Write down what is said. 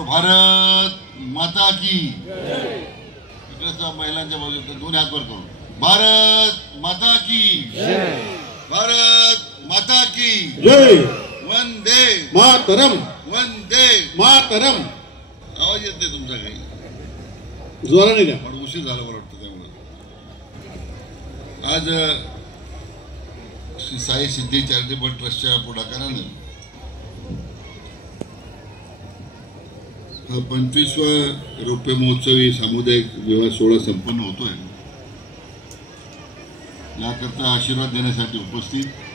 बोलो भारत माता की इकडे महिलांच्या बाजूला दोन हात वर करू भारत माता की भारत माता की जय वंदे मातरम वंदे मातरम आवाज येत नाही तुमचा काही जोराने द्या पण उशीर झाला मला वाटतं त्यामुळे आज श्री साई सिद्धी चॅरिटेबल ट्रस्टच्या पुढाकाराने हा 25वा रौप्य महोत्सवी सामुदायिक विवाह सोहळा संपन्न होतोय याकरता आशीर्वाद देण्यासाठी उपस्थित